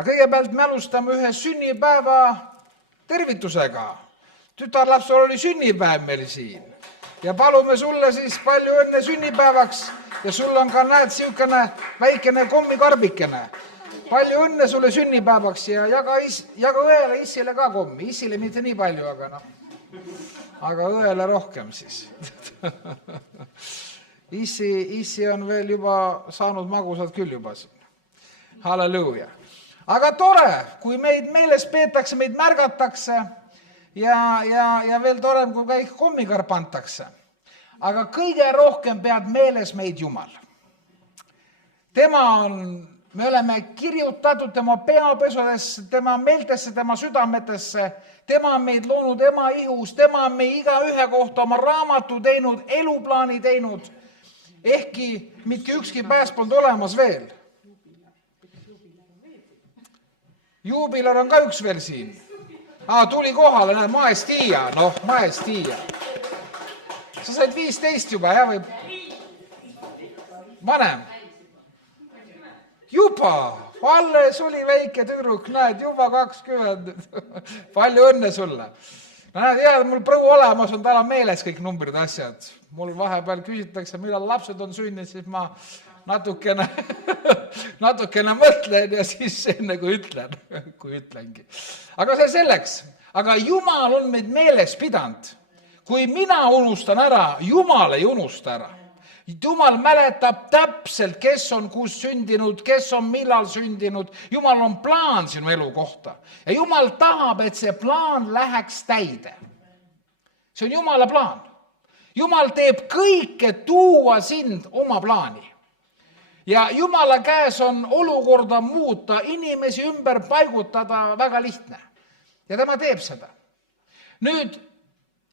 Aga kõigepealt me alustame ühe sünnipäeva tervitusega. Tütarlapsel oli sünnipäev meil siin. Ja palume sulle siis palju õnne sünnipäevaks. Ja sul on ka, näed, siukene väikene kommikarbikene. Palju õnne sulle sünnipäevaks ja jaga õele Issile ka kommi. Issile mitte nii palju, aga õele rohkem siis. Issi on veel juba saanud magusad küll juba siin. Halleluuja. Aga tore, kui meid meeles peetakse, meid märgatakse ja veel torem, kui kõik kommikarp antakse. Aga kõige rohkem peab meeles meid Jumal. Me oleme kirjutatud tema peapesudesse, tema meeltesse, tema südametesse. Tema on meid loonud ema ihus, tema on meie iga ühe kohta oma raamatu teinud, eluplaani teinud. Ehkki mitte ükski pääs polnud olemas veel. Juubilar on ka üks veel siin. Tuli kohale, näed, maestia. Maestia. Sa said 15 juba, jah? Või? Vanem? Juba. Alles oli väike tüdruk, näed, juba 20. Palju õnne sulle. Näed, hea, mul proua olemas on, tal on meeles kõik numbrid asjad. Mul vahepeal küsitakse, millal lapsed on sünninud, siis ma natukene mõtlen ja siis enne kui ütlengi. Aga see selleks. Aga Jumal on meid meeles pidanud. Kui mina unustan ära, Jumal ei unusta ära. Jumal mäletab täpselt, kes on kus sündinud, kes on millal sündinud. Jumal on plaan sinu elu kohta. Ja Jumal tahab, et see plaan läheks täide. See on Jumala plaan. Jumal teeb kõike tuua sind oma plaani. Ja Jumala käes on olukorda muuta, inimesi ümber paigutada väga lihtne. Ja tema teeb seda. Nüüd,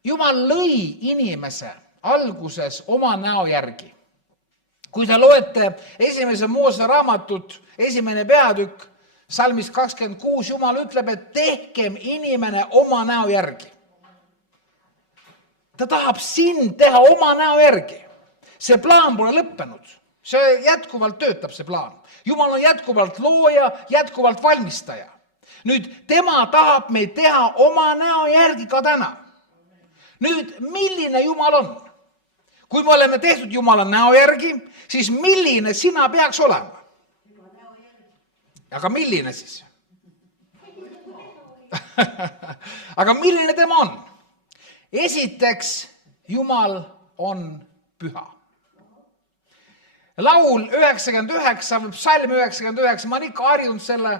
Jumal lõi inimese alguses oma näo järgi. Kui te loete esimese Moose raamatut, esimene peatükk, salmist 26, Jumal ütleb, et tehkem inimene oma näo järgi. Ta tahab sind teha oma näo järgi. See plaan pole lõppenud. See jätkuvalt töötab, see plaan. Jumal on jätkuvalt looja, jätkuvalt valmistaja. Nüüd, tema tahab meid teha oma näo järgi ka täna. Nüüd, milline Jumal on? Kui me oleme tehtud Jumala näo järgi, siis milline sina peaks olema? Aga milline siis? Aga milline tema on? Esiteks, Jumal on püha. Laul 99, psalm 99, ma olen ikka harjunud selle,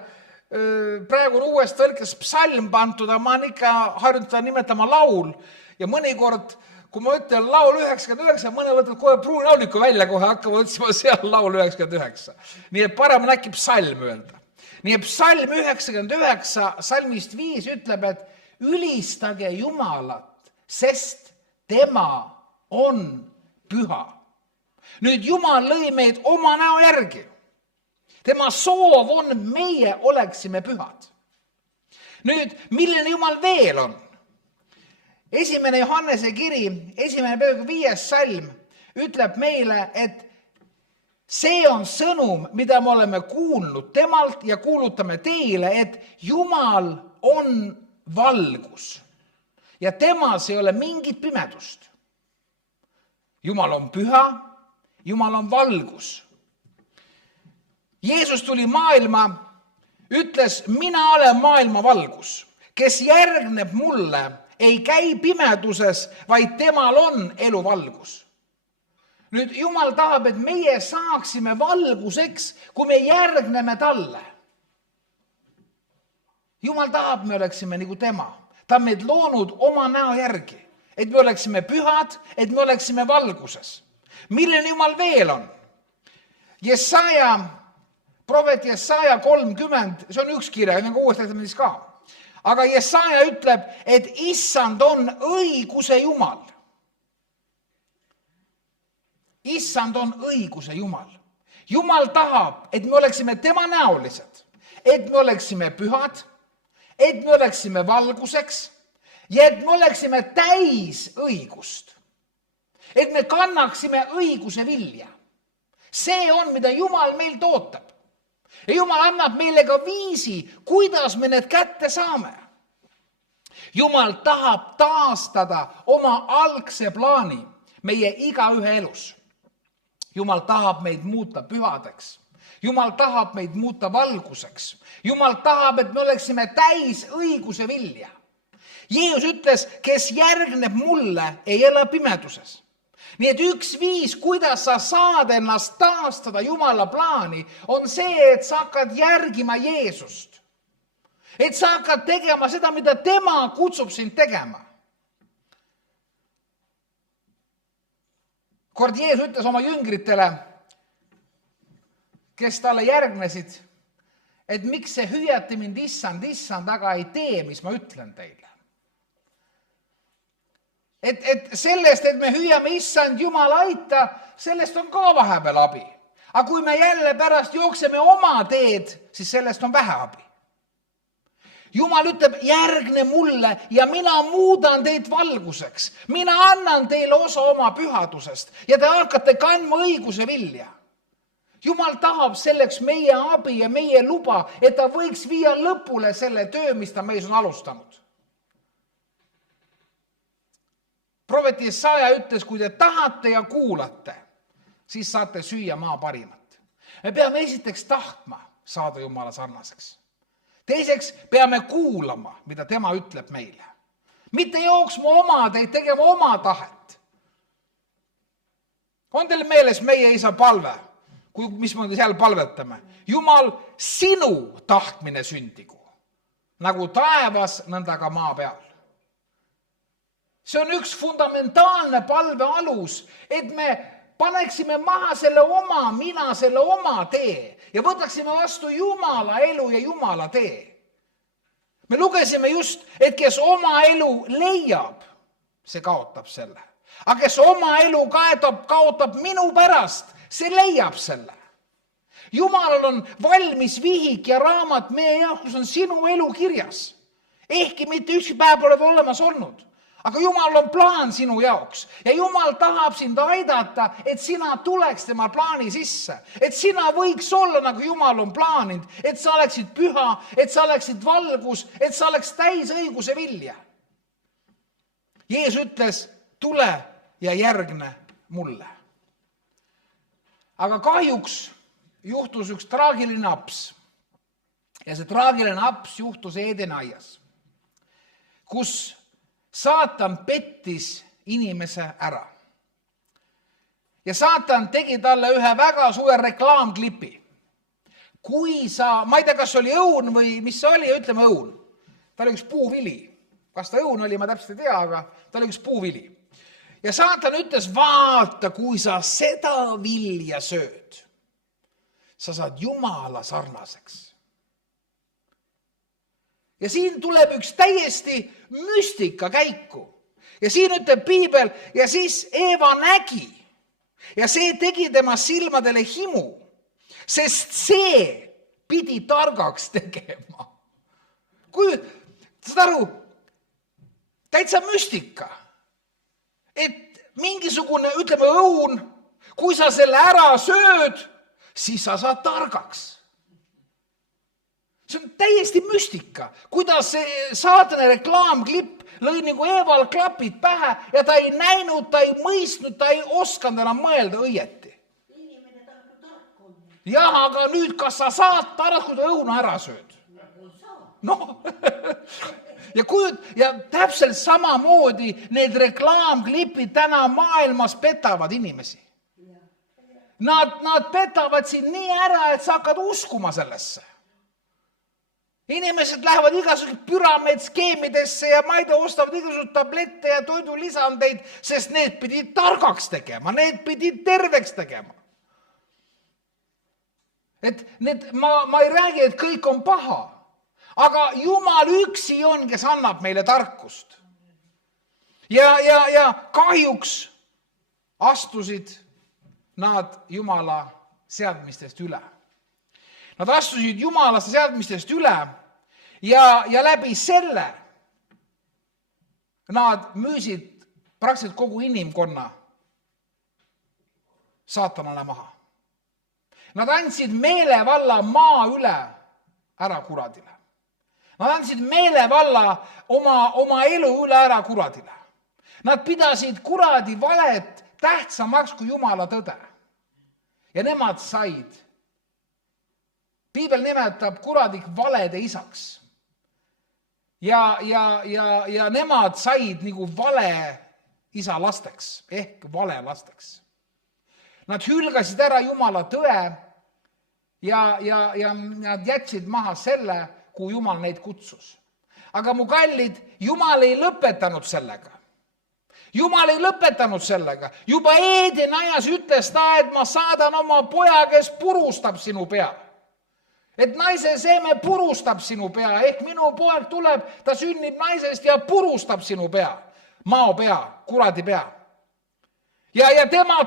praegu on uuest tõlkes psalm pantud, aga ma olen ikka harjunud seda nimetama laul. Ja mõnikord, kui ma ütlen laul 99, mõne võtad kohe pruunauliku välja, kohe hakkavad otsima seal laul 99. Nii et parem on äkki psalm öelda. Nii et psalm 99, salmist 5 ütleb, et ülistage Jumalat, sest tema on püha. Nüüd Jumal lõi meid oma näo järgi. Tema soov on, meie oleksime pühad. Nüüd, milline Jumal veel on? Esimene Johannese kiri, esimene peaaegu 5. salm ütleb meile, et see on sõnum, mida me oleme kuulnud temalt ja kuulutame teile, et Jumal on valgus ja temas ei ole mingit pimedust. Jumal on püha, Jumal on valgus. Jeesus tuli maailma, ütles, mina olen maailma valgus, kes järgneb mulle, ei käi pimeduses, vaid temal on eluvalgus. Nüüd Jumal tahab, et meie saaksime valguseks, kui me järgneme talle. Jumal tahab, me oleksime nagu tema. Ta on meid loonud oma näo järgi, et me oleksime pühad, et me oleksime valguses. Milline Jumal veel on? Prohvet Jesaja 30, see on üks kirja, see on ka Uues Testamendis ka. Aga Jesaja ütleb, et issand on õiguse Jumal. Issand on õiguse Jumal. Jumal tahab, et me oleksime tema näolised, et me oleksime pühad, et me oleksime valguseks ja et me oleksime täis õigust. Et me kannaksime õiguse vilja. See on, mida Jumal meilt ootab. Ja Jumal annab meile ka viisi, kuidas me need kätte saame. Jumal tahab taastada oma algse plaani meie igaühe elus. Jumal tahab meid muuta pühadeks. Jumal tahab meid muuta valguseks. Jumal tahab, et me oleksime täis õiguse vilja. Jeesus ütles, kes järgneb mulle, ei ela pimeduses. Nii et üks viis, kuidas sa saad ennast taastada Jumala plaani, on see, et sa hakkad järgima Jeesust. Et sa hakkad tegema seda, mida tema kutsub sind tegema. Kord Jeesus ütles oma jüngritele, kes talle järgnesid, et miks see hüüate mind issand, aga ei tee, mis ma ütlen teile. Et sellest, et me hüüame issand Jumal aita, sellest on ka vahepeal abi. Aga kui me jälle pärast jookseme oma teed, siis sellest on vähe abi. Jumal ütleb, järgne mulle ja mina muudan teid valguseks. Mina annan teile osa oma pühadusest ja te hakkate kandma õiguse vilja. Jumal tahab selleks meie abi ja meie luba, et ta võiks viia lõpule selle töö, mis ta meis on alustanud. Prohvet Jesaja ütles, kui te tahate ja kuulate, siis saate süüa maa parimat. Me peame esiteks tahtma saada Jumala sarnaseks. Teiseks peame kuulama, mida tema ütleb meile. Mitte jooksma oma teid, tegema oma tahet. On teil meeles meie isa palve, mis me seal palvetame? Jumal, sinu tahtmine sündigu, nagu taevas, nõnda ka maa peal. See on üks fundamentaalne palve alus, et me paneksime maha selle oma mina, selle oma tee ja võtaksime vastu Jumala elu ja Jumala tee. Me lugesime just, et kes oma elu leiab, see kaotab selle. Aga kes oma elu kaotab minu pärast, see leiab selle. Jumalal on valmis vihik ja raamat meie jaoks, kus on sinu elu kirjas. Ehkki mitte ükski päev pole olemas olnud. Aga Jumal on plaan sinu jaoks ja Jumal tahab sind aidata, et sina tuleks tema plaani sisse. Et sina võiks olla, nagu Jumal on plaaninud, et sa oleksid püha, et sa oleksid valgus, et sa oleks täis õiguse vilja. Jeesus ütles, tule ja järgne mulle. Aga kahjuks juhtus üks traagiline aps. Ja see traagiline aps juhtus Eedeni aias, kus Saatan pettis inimese ära. Ja Saatan tegi talle ühe väga suure reklaamklipi. Kui sa, ma ei tea, kas oli õun või mis see oli, ütleme õun. Ta oli üks puuvili. Kas ta õun oli, ma täpselt ei tea, aga ta oli üks puuvili. Ja Saatan ütles, vaata, kui sa seda vilja sööd, sa saad Jumala sarnaseks. Ja siin tuleb üks täiesti müstika käiku. Ja siin ütleb Piibel, ja siis Eeva nägi. Ja see tegi tema silmadele himu, sest see pidi targaks tegema. Kui, saad aru, täitsa müstika. Et mingisugune, ütleme õun, kui sa selle ära sööd, siis sa saad targaks. See on täiesti müstika, kuidas see saatane reklaamklipp lõi nagu Eeval klapid pähe ja ta ei näinud, ta ei mõistnud, ta ei osanud enam mõelda õieti. Inimene tahab tark on. Jah, aga nüüd kas sa saad tark, kui ta õuna ära sööd? Noh, ja täpselt samamoodi need reklaamklipid täna maailmas petavad inimesi. Nad petavad sind nii ära, et sa hakkad uskuma sellesse. Inimesed lähevad igasugused püramiidskeemidesse ja ma ei tea, ostavad igasugused tablette ja toidulisandeid, sest need pidid targaks tegema, need pidid terveks tegema. Et ma ei räägi, et kõik on paha, aga Jumal üksi on, kes annab meile tarkust. Ja kahjuks astusid nad Jumala seadmistest üle. Nad astusid Jumalast seadmistest üle ja läbi selle nad müüsid praktiliselt kogu inimkonna saatanale maha. Nad andsid meelevalla maa üle ära kuradile. Nad andsid meelevalla oma elu üle ära kuradile. Nad pidasid kuradi valet tähtsamaks kui Jumala tõde. Ja nemad said. Piibel nimetab kuradik valede isaks. Ja nemad said nagu vale isa lasteks ehk vale lasteks. Nad hülgasid ära Jumala tõe ja nad jätsid maha selle, kuhu Jumal neid kutsus. Aga mu kallid, Jumal ei lõpetanud sellega. Jumal ei lõpetanud sellega. Juba Eeden ajas ütles ta, et ma saadan oma poja, kes purustab sinu pea. Et naise seeme purustab sinu pea, ehk minu poeg tuleb, ta sünnib naisest ja purustab sinu pea. Mao pea, kuradi pea. Ja tema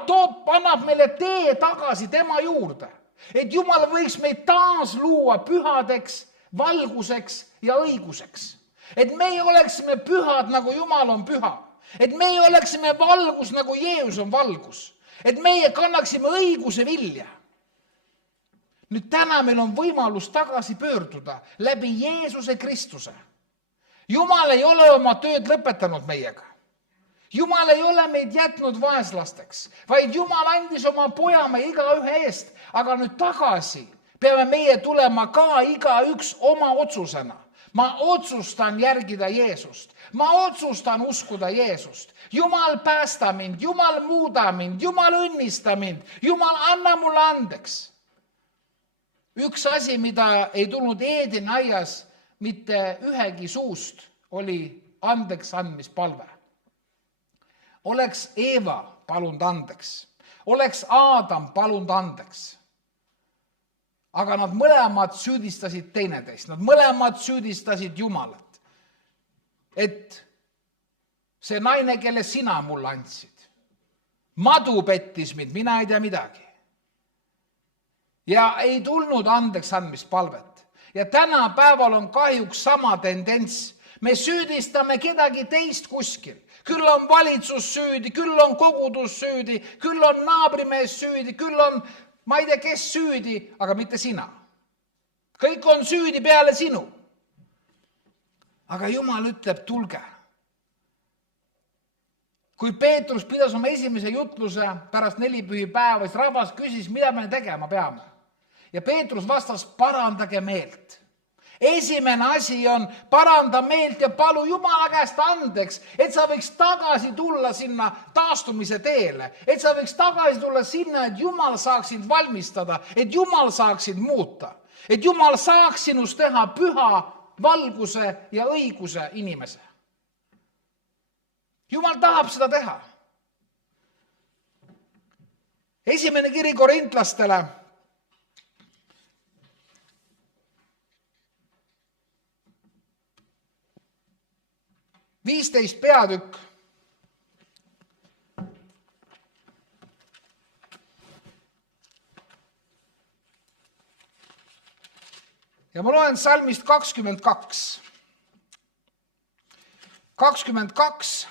annab meile tee tagasi tema juurde. Et Jumal võiks meid taas luua pühadeks, valguseks ja õiguseks. Et meie oleksime pühad, nagu Jumal on püha. Et meie oleksime valgus, nagu Jeesus on valgus. Et meie kannaksime õiguse vilja. Nüüd täna meil on võimalus tagasi pöörduda läbi Jeesuse Kristuse. Jumal ei ole oma tööd lõpetanud meiega. Jumal ei ole meid jätnud vaeslasteks, vaid Jumal andis oma poja meie igaühe eest, aga nüüd tagasi peame meie tulema ka igaüks oma otsusena. Ma otsustan järgida Jeesust. Ma otsustan uskuda Jeesust. Jumal päästa mind, Jumal muuda mind, Jumal õnnista mind, Jumal anna mulle andeks. Üks asi, mida ei tulnud Eedeni aias mitte ühegi suust, oli andeks andmispalve. Oleks Eeva palunud andeks, oleks Aadam palunud andeks. Aga nad mõlemad süüdistasid teineteist, nad mõlemad süüdistasid Jumalat. Et see naine, kelle sina mulle andsid, madu pettis mind, mina ei tea midagi. Ja ei tulnud andeks andmispalvet. Ja tänapäeval on kahjuks sama tendents. Me süüdistame kedagi teist kuskil. Küll on valitsus süüdi, küll on kogudus süüdi, küll on naabrimees süüdi, küll on ma ei tea, kes süüdi, aga mitte sina. Kõik on süüdi peale sinu. Aga Jumal ütleb, tulge. Kui Peetrus pidas oma esimese jutluse pärast 4 pühipäeva, siis rahvas küsis, mida me tegema peame. Ja Peetrus vastas, parandage meelt. Esimene asi on paranda meelt ja palu Jumala käest andeks, et sa võiks tagasi tulla sinna taastumise teele, et sa võiks tagasi tulla sinna, et Jumal saaks sind valmistada, et Jumal saaks sind muuta, et Jumal saaks sinust teha püha, valguse ja õiguse inimese. Jumal tahab seda teha. Esimene kiri korintlastele 15 peatükk. Ja ma loen salmist 22. 22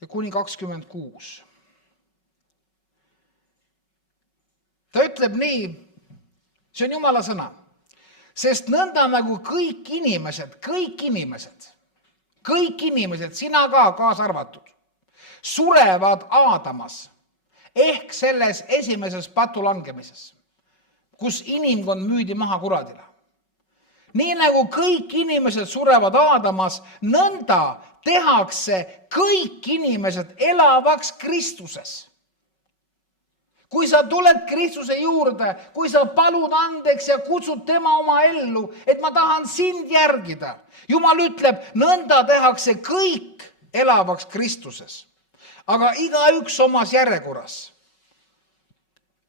ja kuni 26. Ta ütleb nii, see on Jumala sõna. Sest nõnda nagu kõik inimesed, sina ka kaasa arvatud, surevad Aadamas ehk selles esimeses patulangemises, kus inimkond müüdi maha kuradile. Nii nagu kõik inimesed surevad Aadamas, nõnda tehakse kõik inimesed elavaks Kristuses. Kui sa tuled Kristuse juurde, kui sa palud andeks ja kutsud tema oma ellu, et ma tahan sind järgida. Jumal ütleb, nõnda tehakse kõik elavaks Kristuses. Aga igaüks omas järjekorras.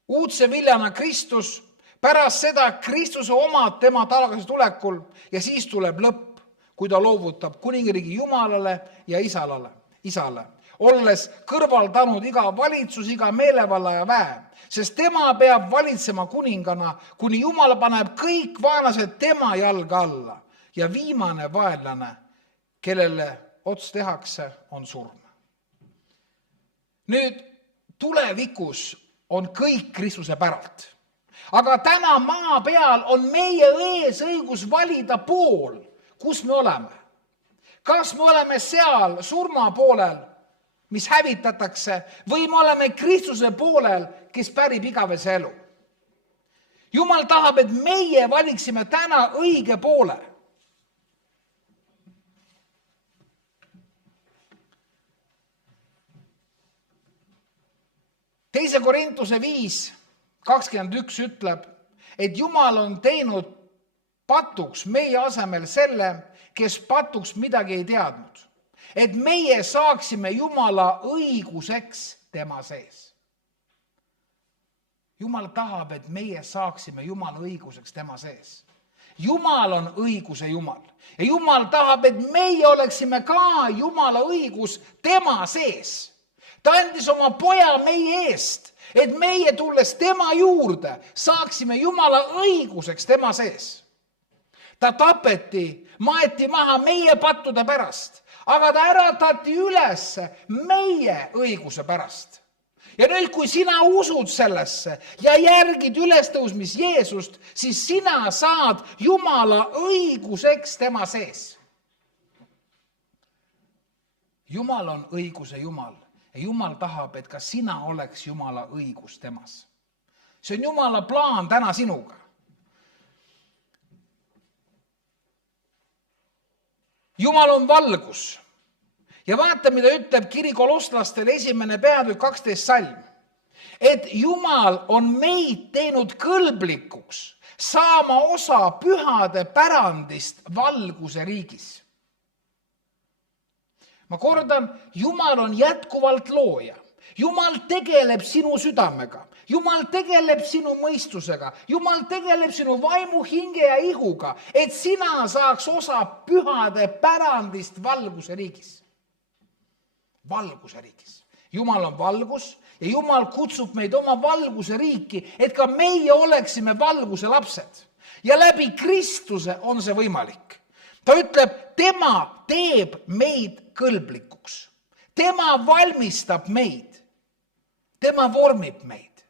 Uudse viljana Kristus, pärast seda Kristuse omad tema tagasi tulekul ja siis tuleb lõpp, kui ta loovutab kuningriigi Jumalale ja isale. Olles kõrvaldanud iga valitsus, iga meelevalla ja väe, sest tema peab valitsema kuningana, kuni Jumal paneb kõik vaenlased tema jalga alla ja viimane vaenlane, kellele ots tehakse, on surm. Nüüd tulevikus on kõik Kristuse päralt. Aga täna maa peal on meie ees õigus valida pool, kus me oleme. Kas me oleme seal surma poolel, mis hävitatakse, või me oleme Kristuse poolel, kes pärib igavese elu. Jumal tahab, et meie valiksime täna õige poole. Teise Korintuse 5:21 ütleb, et Jumal on teinud patuks meie asemel selle, kes patuks midagi ei teadnud. Et meie saaksime Jumala õiguseks tema sees. Jumal tahab, et meie saaksime Jumala õiguseks tema sees. Jumal on õiguse Jumal. Ja Jumal tahab, et meie oleksime ka Jumala õigus tema sees. Ta andis oma poja meie eest, et meie tulles tema juurde saaksime Jumala õiguseks tema sees. Ta tapeti, maeti maha meie pattude pärast, aga ta äratati üles meie õiguse pärast. Ja nüüd, kui sina usud sellesse ja järgid ülestõusmis Jeesust, siis sina saad Jumala õiguseks tema sees. Jumal on õiguse Jumal. Ja Jumal tahab, et ka sina oleks Jumala õigus temas. See on Jumala plaan täna sinuga. Jumal on valgus. Ja vaata, mida ütleb kiri kolosslastele 1. peatükk 12 salm. Et Jumal on meid teinud kõlblikuks saama osa pühade pärandist valguse riigis. Ma kordan, Jumal on jätkuvalt looja. Jumal tegeleb sinu südamega. Jumal tegeleb sinu mõistusega. Jumal tegeleb sinu vaimu, hinge ja ihuga, et sina saaks osa pühade pärandist valguse riigis. Valguse riigis. Jumal on valgus ja Jumal kutsub meid oma valguse riiki, et ka meie oleksime valguse lapsed. Ja läbi Kristuse on see võimalik. Ta ütleb, tema teeb meid kõlblikuks. Tema valmistab meid. Tema vormib meid.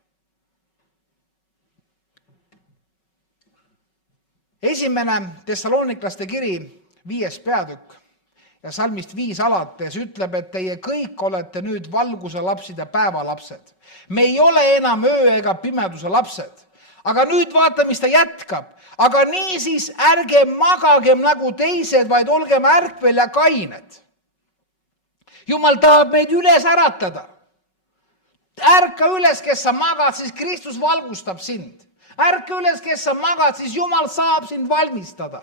1. Thessaloniklaste kiri 5. peatükk ja salmist 5 alates ütleb, et teie kõik olete nüüd valguse lapsed ja päeva lapsed. Me ei ole enam öö ega pimeduse lapsed. Aga nüüd vaata, mis ta jätkab. Aga niisiis ärge magagem nagu teised, vaid olgem ärkvel ja kained. Jumal tahab meid üles äratada. Ärka üles, kes sa magad, siis Kristus valgustab sind. Ärka üles, kes sa magad, siis Jumal saab sind valmistada.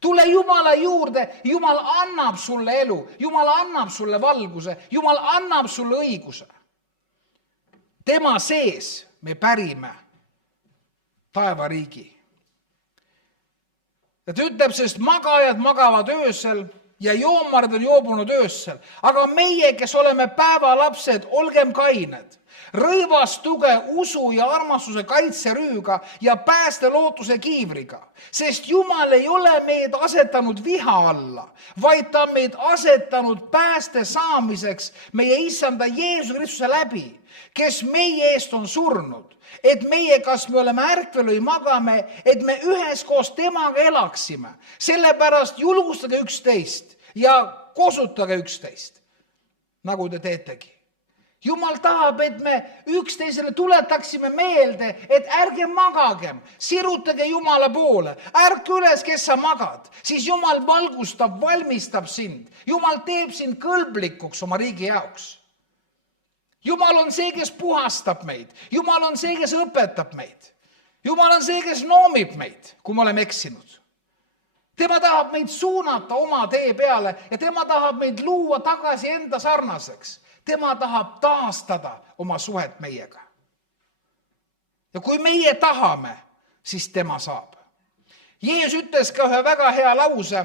Tule Jumala juurde, Jumal annab sulle elu, Jumal annab sulle valguse, Jumal annab sulle õiguse. Tema sees me pärime taevariigi. Ja ta ütleb, sest magajad magavad öösel ja joomard on joobunud öösel. Aga meie, kes oleme päevalapsed, olgem kained. Rõivastuge usu ja armastuse kaitserüüga ja pääste lootuse kiivriga. Sest Jumal ei ole meid asetanud viha alla, vaid ta meid asetanud pääste saamiseks meie issanda Jeesuse Kristuse läbi, kes meie eest on surnud. Et meie, kas me oleme ärkvel või magame, et me üheskoos temaga elaksime. Sellepärast julgustage üksteist ja kosutage üksteist, nagu te teetegi. Jumal tahab, et me üksteisele tuletaksime meelde, et ärge magagem, sirutage Jumala poole, ärke üles, kes sa magad, siis Jumal valgustab, valmistab sind. Jumal teeb sind kõlblikuks oma riigi jaoks. Jumal on see, kes puhastab meid. Jumal on see, kes õpetab meid. Jumal on see, kes noomib meid, kui me oleme eksinud. Tema tahab meid suunata oma tee peale ja tema tahab meid luua tagasi enda sarnaseks. Tema tahab taastada oma suhet meiega. Ja kui meie tahame, siis tema saab. Jeesus ütles ka ühe väga hea lause,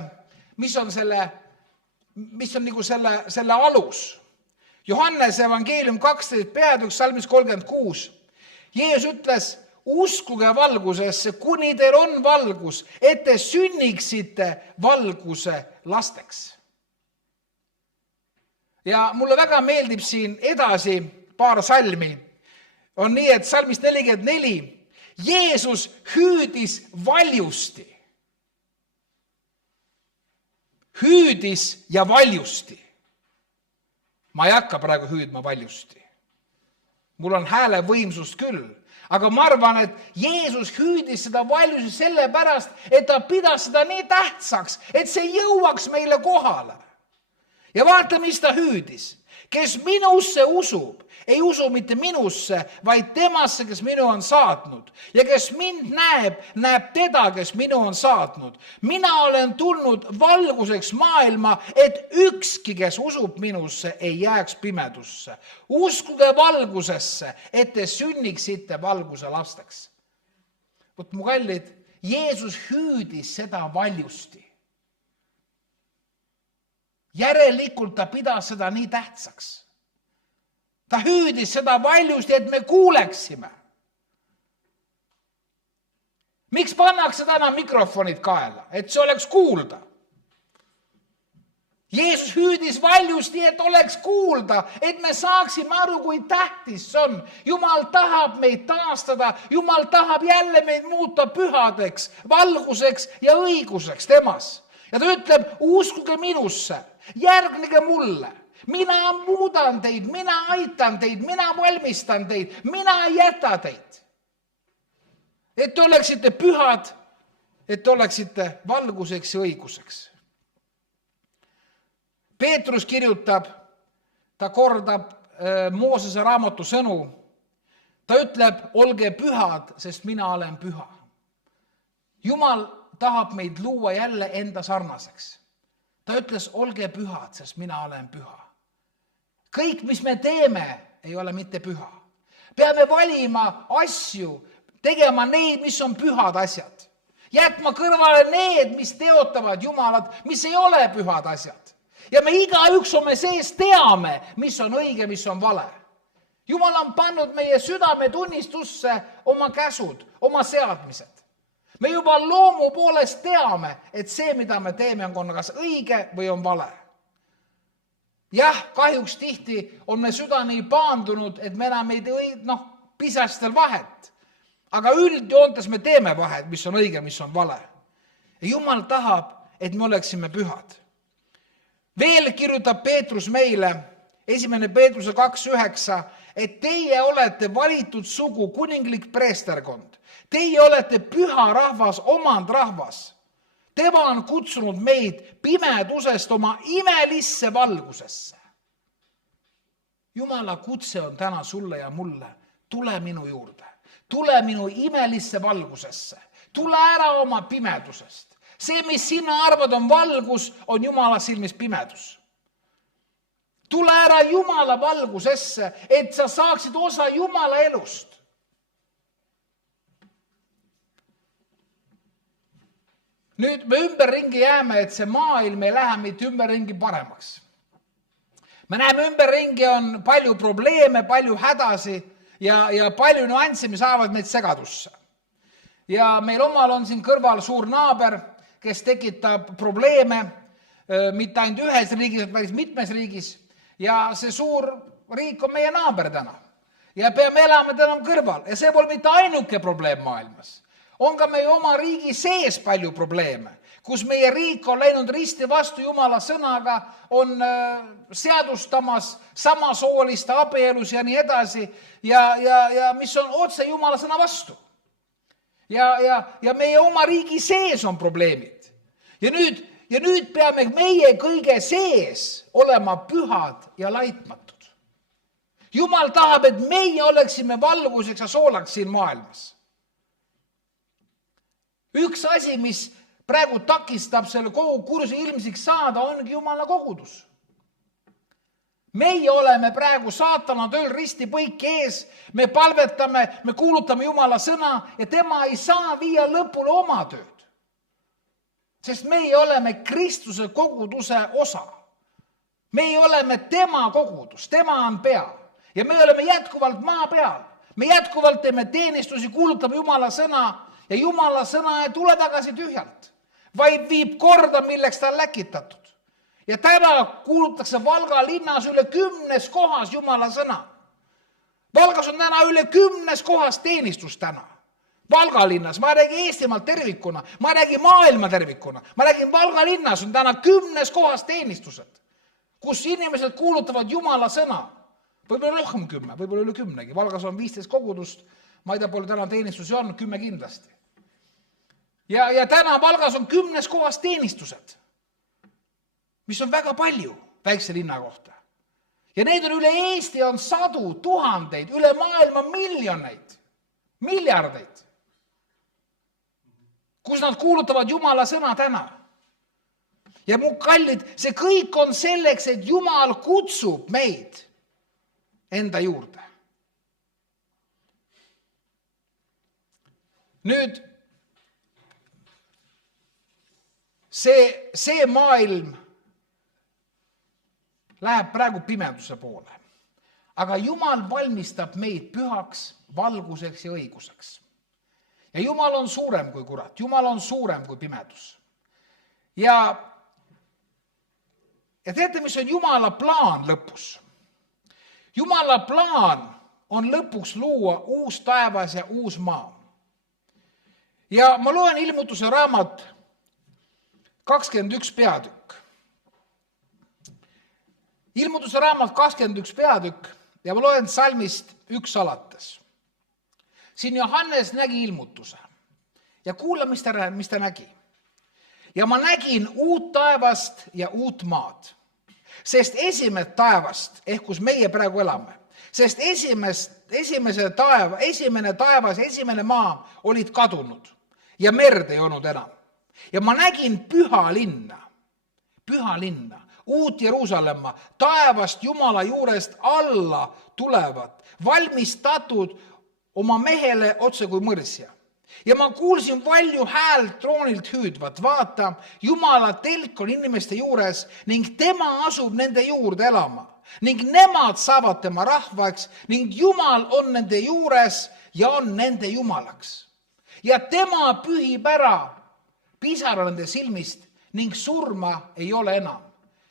mis on nagu selle alus. Johannese evangeelium 12 peatükk salmis 36. Jeesus ütles, uskuge valgusesse, kuni teil on valgus, et te sünniksite valguse lasteks. Ja mulle väga meeldib siin edasi paar salmi. on nii, et salmist 44, Jeesus hüüdis valjusti. Hüüdis ja valjusti. Ma ei hakka praegu hüüdma valjusti. Mul on hääle võimsust küll. Aga ma arvan, et Jeesus hüüdis seda valjusi sellepärast, et ta pidas seda nii tähtsaks, et see jõuaks meile kohale. Ja vaata, mis ta hüüdis. Kes minusse usub, ei usu mitte minusse, vaid temasse, kes minu on saatnud. Ja kes mind näeb, näeb teda, kes minu on saatnud. Mina olen tulnud valguseks maailma, et ükski, kes usub minusse, ei jääks pimedusse. Uskuge valgusesse, et te sünniksite valguse lasteks. Vot mu kallid, Jeesus hüüdis seda valjusti. Järelikult ta pidas seda nii tähtsaks. Ta hüüdis seda valjusti, et me kuuleksime. Miks pannakse täna mikrofonid kaela? Et see oleks kuulda. Jeesus hüüdis valjusti, et oleks kuulda, et me saaksime aru, kui tähtis see on. Jumal tahab meid taastada, Jumal tahab jälle meid muuta pühadeks, valguseks ja õiguseks temas. Ja ta ütleb, uskuge minusse, järgnege mulle. Mina muudan teid, mina aitan teid, mina valmistan teid, mina ei jäta teid. Et te oleksite pühad, et te oleksite valguseks ja õiguseks. Peetrus kirjutab, ta kordab Moosese raamatu sõnu. Ta ütleb, olge pühad, sest mina olen püha. Jumal tahab meid luua jälle enda sarnaseks. Ta ütles, olge pühad, sest mina olen püha. Kõik, mis me teeme, ei ole mitte püha. Peame valima asju, tegema neid, mis on pühad asjad. Jätma kõrvale need, mis teotavad Jumalat, mis ei ole pühad asjad. Ja me igaüks oma sees teame, mis on õige, mis on vale. Jumal on pannud meie südame tunnistusse oma käsud, oma seadmised. Me juba loomu poolest teame, et see, mida me teeme, on kas õige või on vale. Jah, kahjuks tihti on me süda nii paandunud, et me enam ei tee pisastel vahet. Aga üldjoontes me teeme vahet, mis on õige, mis on vale. Ja Jumal tahab, et me oleksime pühad. Veel kirjutab Peetrus meile, 1. Peetruse 2.9, et teie olete valitud sugu, kuninglik preesterkond. Teie olete püha rahvas, omand rahvas. Tema on kutsunud meid pimedusest oma imelisse valgusesse. Jumala kutse on täna sulle ja mulle. Tule minu juurde. Tule minu imelisse valgusesse. Tule ära oma pimedusest. See, mis sina arvad on valgus, on Jumala silmis pimedus. Tule ära Jumala valgusesse, et sa saaksid osa Jumala elust. Nüüd me ümberringi jääme, et see maailm ei lähe mitte ümberringi paremaks. Me näeme ümberringi on palju probleeme, palju hädasi ja palju nüansse, mis saavad meid segadusse. Ja meil omal on siin kõrval suur naaber, kes tekitab probleeme, mitte ainult ühes riigis, vaid mitmes riigis. Ja see suur riik on meie naaber täna. Ja peame elama täna kõrval. Ja see pole mitte ainuke probleem maailmas. On ka meie oma riigi sees palju probleeme, kus meie riik on läinud risti vastu Jumala sõnaga, on seadustamas samasooliste abielus ja nii edasi, ja mis on otse Jumala sõna vastu. Ja meie oma riigi sees on probleemid. Ja nüüd peame meie kõige sees olema pühad ja laitmatud. Jumal tahab, et meie oleksime valguseks ja soolaks siin maailmas. Üks asi, mis praegu takistab selle kogu kursi ilmsiks saada, ongi Jumala kogudus. Meie oleme praegu saatana tööl risti põiki ees, me palvetame, me kuulutame Jumala sõna ja tema ei saa viia lõpule oma tööd. Sest meie oleme Kristuse koguduse osa. Meie oleme tema kogudus, tema on pea ja me oleme jätkuvalt maa peal. Me jätkuvalt teeme teenistusi, kuulutame Jumala sõna. Ja Jumala sõna ei tule tagasi tühjalt, vaid viib korda, milleks ta on läkitatud. Ja täna kuulutakse Valga linnas üle 10 kohas Jumala sõna. Valgas on täna üle 10 kohas teenistus täna. Valga linnas, ma räägin Eestimaalt tervikuna, ma räägin maailma tervikuna, ma räägin Valga linnas on täna 10 kohas teenistused, kus inimesed kuulutavad Jumala sõna. Võib-olla rohkem 10, võib-olla üle 10. Valgas on 15 kogudust, ma ei tea, palju täna teenistusi on, 10 kindlasti. Ja täna Valgas on 10 kohas teenistused, mis on väga palju väikse linna kohta. Ja neid on üle Eesti on sadu, tuhandeid, üle maailma miljoneid, miljardeid, kus nad kuulutavad Jumala sõna täna. Ja mu kallid, see kõik on selleks, et Jumal kutsub meid enda juurde. Nüüd, see maailm läheb praegu pimeduse poole. Aga Jumal valmistab meid pühaks, valguseks ja õiguseks. Ja Jumal on suurem kui kurat, Jumal on suurem kui pimedus. Ja teate, mis on Jumala plaan lõpus? Jumala plaan on lõpuks luua uus taevas ja uus maa. Ja ma loen Ilmutuse raamat 21 peatükk. Ilmutuse raamat 21 peatükk ja ma loen salmist 1 alates. Siin Johannes nägi ilmutuse ja kuula, mis ta nägi. Ja ma nägin uut taevast ja uut maad, sest esimene taevast, ehk kus meie praegu elame, sest esimene taevas ja esimene maa olid kadunud ja merd ei olnud enam. Ja ma nägin püha linna, uut Jeruusalemma, taevast Jumala juurest alla tulevat, valmistatud oma mehele otse kui mõrsja. Ja ma kuulsin valju häält troonilt hüüdvat, vaata, Jumala telk on inimeste juures ning tema asub nende juurde elama ning nemad saavad tema rahvaks ning Jumal on nende juures ja on nende Jumalaks. Ja tema pühib ära pisara nende silmist ning surma ei ole enam.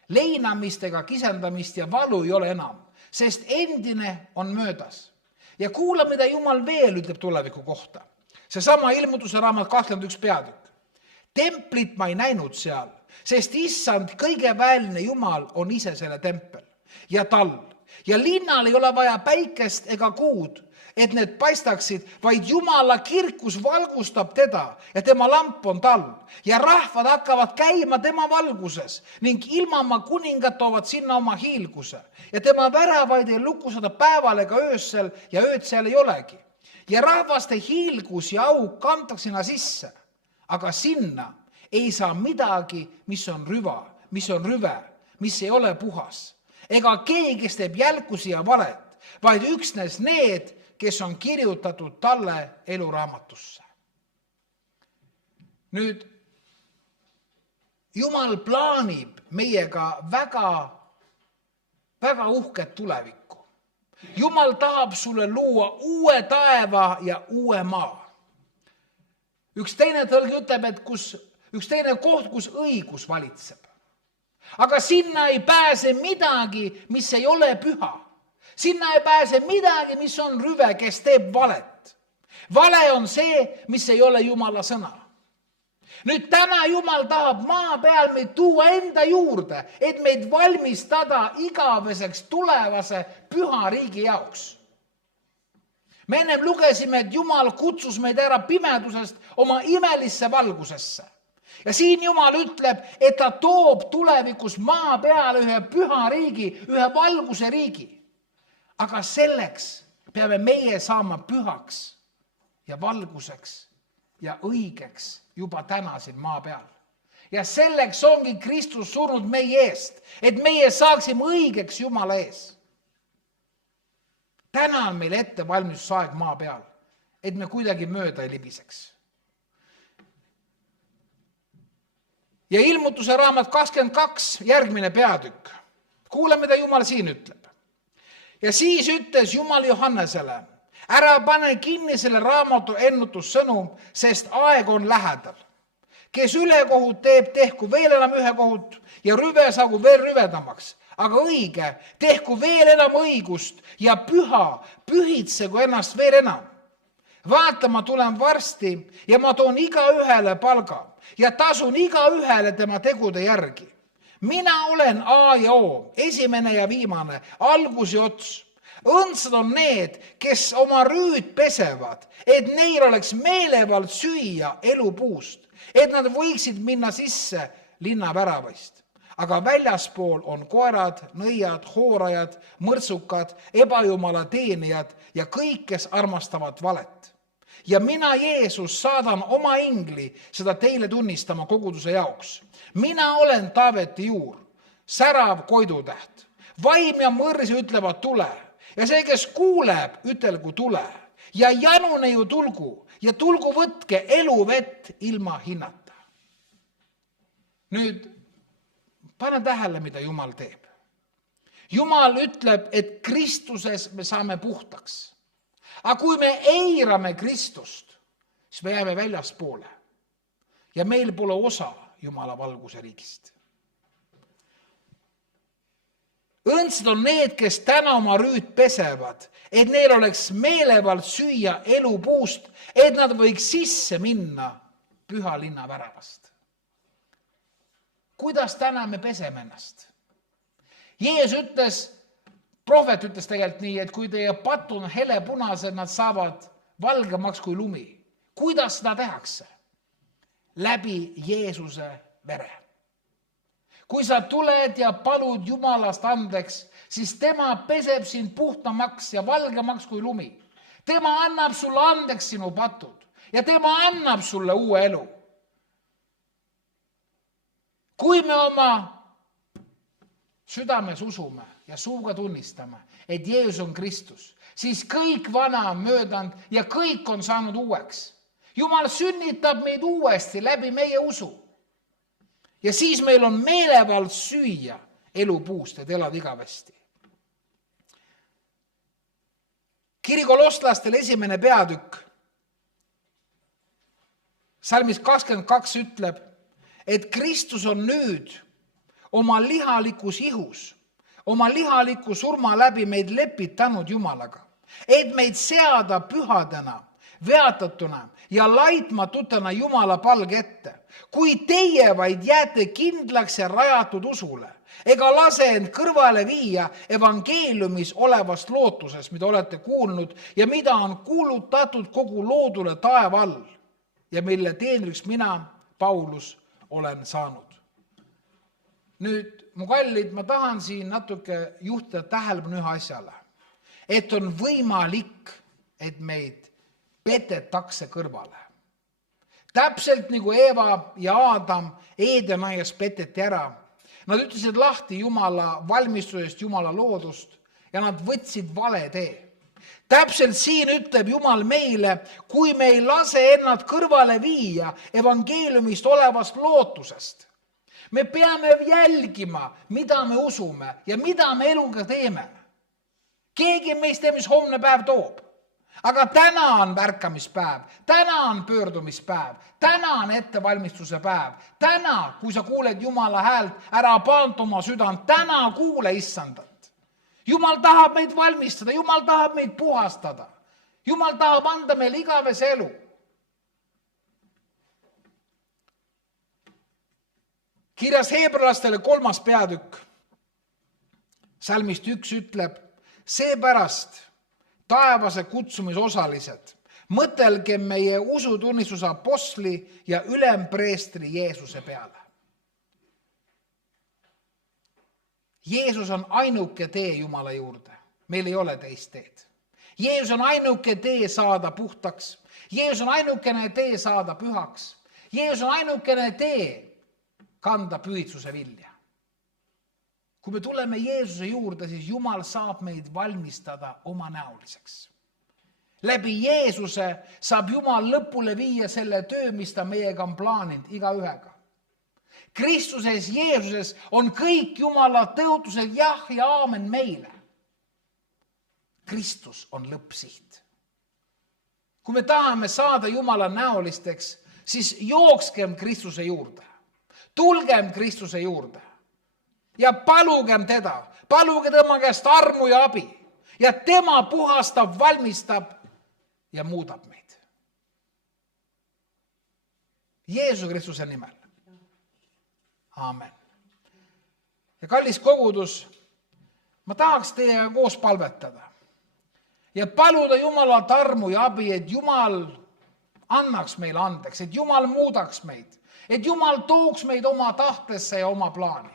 Leinamist ega kisendamist ja valu ei ole enam, sest endine on möödas. Ja kuula, mida Jumal veel ütleb tuleviku kohta. Seesama Ilmutuse raamat 21 peatükk. Templit ma ei näinud seal, sest issand kõige väeline Jumal on ise selle tempel ja tall. Ja linnal ei ole vaja päikest ega kuud, et need paistaksid, vaid Jumala kirkus valgustab teda ja tema lamp on tal. Ja rahvad hakkavad käima tema valguses ning ilmamaa kuningad toovad sinna oma hiilguse. Ja tema väravaid ei lukustada päeval ega öösel ja ööd seal ei olegi. Ja rahvaste hiilgus ja auk kantakse sinna sisse, aga sinna ei saa midagi, mis on rüve, mis ei ole puhas. Ega keegi, kes teeb jälkusi ja valet, vaid üksnes need, kes on kirjutatud talle eluraamatusse. Nüüd, Jumal plaanib meiega väga uhket tulevikku. Jumal tahab sulle luua uue taeva ja uue maa. Üks teine tõlge ütleb, et üks teine koht, kus õigus valitseb. Aga sinna ei pääse midagi, mis ei ole püha. Sinna ei pääse midagi, mis on rüve, kes teeb valet. Vale on see, mis ei ole Jumala sõna. Nüüd täna Jumal tahab maa peal meid tuua enda juurde, et meid valmistada igaveseks tulevase püha riigi jaoks. Me ennem lugesime, et Jumal kutsus meid ära pimedusest oma imelisse valgusesse. Ja siin Jumal ütleb, et ta toob tulevikus maa peale ühe püha riigi, ühe valguse riigi. Aga selleks peame meie saama pühaks ja valguseks ja õigeks juba täna siin maa peal. Ja selleks ongi Kristus surnud meie eest, et meie saaksime õigeks Jumala ees. Täna on meil ette valmistusaeg maa peal, et me kuidagi mööda ei libiseks. Ja Ilmutuse raamat 22, järgmine peatükk. Kuule, mida Jumal siin ütleb. Ja siis ütles Jumal Johannesele, ära pane kinni selle raamatu ennutussõnu, sest aeg on lähedal. Kes ülekohut teeb, tehku veel enam ühekohut ja rüve saagu veel rüvedamaks. Aga õige, tehku veel enam õigust ja püha, pühitsegu ennast veel enam. Vaata, ma tulen varsti ja ma toon iga ühele palga ja tasun iga ühele tema tegude järgi. Mina olen A ja O, esimene ja viimane, algus ja ots. Õndsad on need, kes oma rüüd pesevad, et neil oleks meelevald süüa elupuust, et nad võiksid minna sisse linna väravast. Aga väljaspool on koerad, nõiad, hoorajad, mõrtsukad, ebajumala teenijad ja kõik, kes armastavad valet. Ja mina, Jeesus, saadan oma ingli seda teile tunnistama koguduse jaoks. Mina olen Taaveti juur, särav koidutäht. Vaim ja mõrs ütlevad tule ja see, kes kuuleb, ütelgu tule ja janune ju tulgu ja tulgu võtke eluvett ilma hinnata. Nüüd pane tähele, mida Jumal teeb. Jumal ütleb, et Kristuses me saame puhtaks. Aga kui me eirame Kristust, siis me jääme väljaspoole ja meil pole osa Jumala valguse riigist. Õndsad on need, kes täna oma rüüd pesevad, et neil oleks meelevald süüa elupuust, et nad võiks sisse minna püha linna väravast. Kuidas täna me peseme ennast? Jeesus ütles, prohvet ütles tegelikult nii, et kui teie patud on helepunased, nad saavad valgemaks kui lumi. Kuidas seda tehakse? Läbi Jeesuse vere. Kui sa tuled ja palud Jumalast andeks, siis tema peseb sind puhtamaks ja valgemaks kui lumi. Tema annab sulle andeks sinu patud ja tema annab sulle uue elu. Kui me oma südames usume ja suuga tunnistame, et Jeesus on Kristus, siis kõik vana on möödanud ja kõik on saanud uueks. Jumal sünnitab meid uuesti läbi meie usu. Ja siis meil on meelevald süüa elupuust, et elada igavesti. Kiri Kolosslastele 1. peatükk, salmis 22 ütleb, et Kristus on nüüd oma lihalikus ihus, oma lihaliku surma läbi meid lepitanud Jumalaga, et meid seada pühadena, veatatuna ja laitmatutena Jumala palge ette. Kui teie vaid jääte kindlaks ja rajatud usule, ega lase end kõrvale viia evangeeliumis olevast lootusest, mida olete kuulnud ja mida on kuulutatud kogu loodule taeva all ja mille teenriks mina, Paulus, olen saanud. Nüüd, mu kallid, ma tahan siin natuke juhtida tähelepanu ühe asjale, et on võimalik, et meid petetakse kõrvale. Täpselt nagu Eeva ja Aadam Eedenaias peteti ära. Nad ütlesid lahti Jumala valmistusest, Jumala loodust ja nad võtsid vale tee. Täpselt siin ütleb Jumal meile, kui me ei lase ennast kõrvale viia evangeeliumist olevast lootusest. Me peame jälgima, mida me usume ja mida me eluga teeme. Keegi meist teeb, mis homne päev toob. Aga täna on värkamispäev, täna on pöördumispäev, täna on ettevalmistuse päev. Täna, kui sa kuuled Jumala häält, ära paanta oma südant, täna kuule issandat. Jumal tahab meid valmistada, Jumal tahab meid puhastada. Jumal tahab anda meile igavese elu. Kirjas Heebrealastele 3. peatükk, salmist 1 ütleb, seepärast taevase kutsumise osalised, mõtelge meie usutunnistuse apostli ja ülempreestri Jeesuse peale. Jeesus on ainuke tee Jumala juurde. Meil ei ole teist teed. Jeesus on ainuke tee saada puhtaks. Jeesus on ainukene tee saada pühaks. Jeesus on ainukene tee kanda pühitsuse vilja. Kui me tuleme Jeesuse juurde, siis Jumal saab meid valmistada oma näoliseks. Läbi Jeesuse saab Jumal lõpule viia selle töö, mis ta meiega on plaaninud iga ühega. Kristuses, Jeesuses on kõik Jumala tõotused jah ja aamen meile. Kristus on lõppsiht. Kui me tahame saada Jumala näolisteks, siis jookskem Kristuse juurde. Tulgem Kristuse juurde ja palugem teda. Paluge tema käest armu ja abi ja tema puhastab, valmistab ja muudab meid. Jeesuse Kristuse nimel. Aamen. Ja kallis kogudus, ma tahaks teiega koos palvetada ja paluda Jumalalt armu ja abi, et Jumal annaks meile andeks, et Jumal muudaks meid, et Jumal tooks meid oma tahtesse ja oma plaani.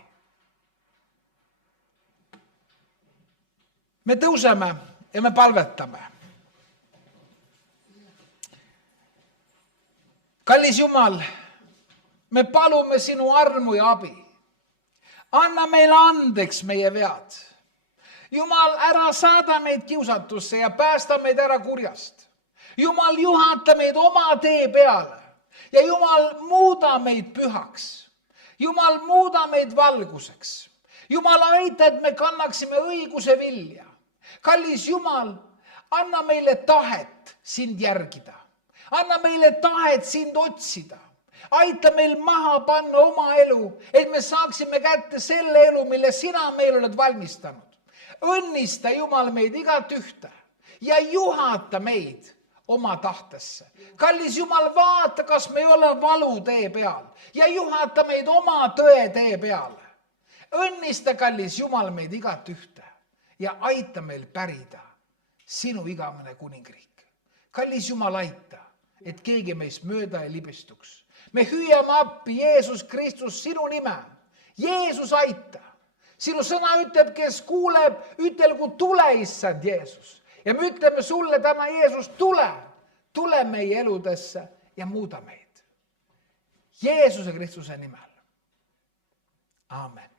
Me tõuseme ja me palvetame. Kallis Jumal, me palume sinu armu ja abi. Anna meile andeks meie vead. Jumal, ära saada meid kiusatusse ja päästa meid ära kurjast. Jumal, juhata meid oma tee peale ja Jumal, muuda meid pühaks. Jumal, muuda meid valguseks. Jumal, aita, et me kannaksime õiguse vilja. Kallis Jumal, anna meile tahet sind järgida. Anna meile tahet sind otsida. Aita meil maha panna oma elu, et me saaksime kätte selle elu, mille sina meil oled valmistanud. Õnnista Jumal meid igat ühte ja juhata meid oma tahtesse. Kallis Jumal, vaata, kas me ei ole valu tee peal ja juhata meid oma tõe tee peale. Õnnista, kallis Jumal, meid igat ühte ja aita meil pärida sinu igavene kuningriik. Kallis Jumal, aita, et keegi meist mööda ei libistuks. Me hüüame appi, Jeesus Kristus, sinu nime. Jeesus, aita. Sinu sõna ütleb, kes kuuleb, ütelgu tule, issand Jeesus. Ja me ütleme sulle täna, Jeesus, tule meie eludesse ja muuda meid. Jeesuse Kristuse nimel. Aamen.